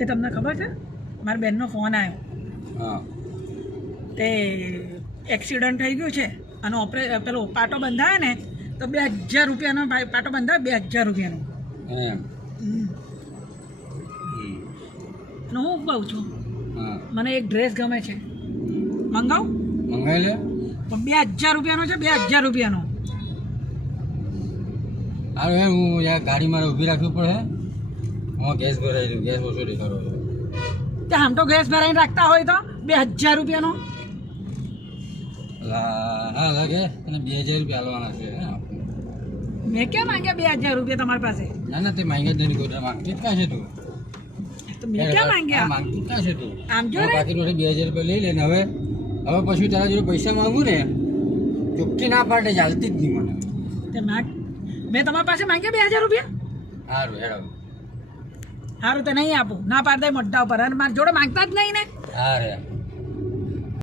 એ તમને ખબર છે? મારા બેનનો ફોન આવ્યો હા. તે એક્સિડન્ટ થઈ ગયું છે. અને ઓપરે પેલો પાટો બંધાયો ને તો બે હજાર રૂપિયાનો પાટો બંધાય બે હજાર રૂપિયાનો. અને હું કહું છું. હા. મને એક ડ્રેસ ગમે છે. મંગાવું? મંગાવી લે. પણ બે હજાર રૂપિયાનો છે બે હજાર રૂપિયાનો. અરે હું યાર ગાડી મારે ઊભી રાખવી પડે. હું ગેસ ભરાઈ છું ગેસ ઓછો દેખાડો તે આમ તો ગેસ ભરાઈને રાખતા હોય તો બે હજાર રૂપિયાનો? હા લાગે અને બે હજાર રૂપિયા હાલવાના છે હે મેં ક્યાં માંગ્યા બે હજાર રૂપિયા તમારી પાસે? ના ના તે માંગ્યા જ નથી કોઈ માંગતી છે તું. મેં ક્યાં માંગ્યા? માંગતી જ છે તું. આમ જો હું રે. બે હજાર રૂપિયા લઈ લે ને હવે હવે પછી તારા જોડે પૈસા માંગુ ને ચોખ્ખી ના પાડે ચાલતી જ નહીં મને. મેં તમારી પાસે માંગ્યા બે હજાર રૂપિયા? સારું હેડો. સારું તો નહીં આપું. ના પાડ મોટા ઉપર. અને મારા જોડે માંગતા જ નહીં ને. હા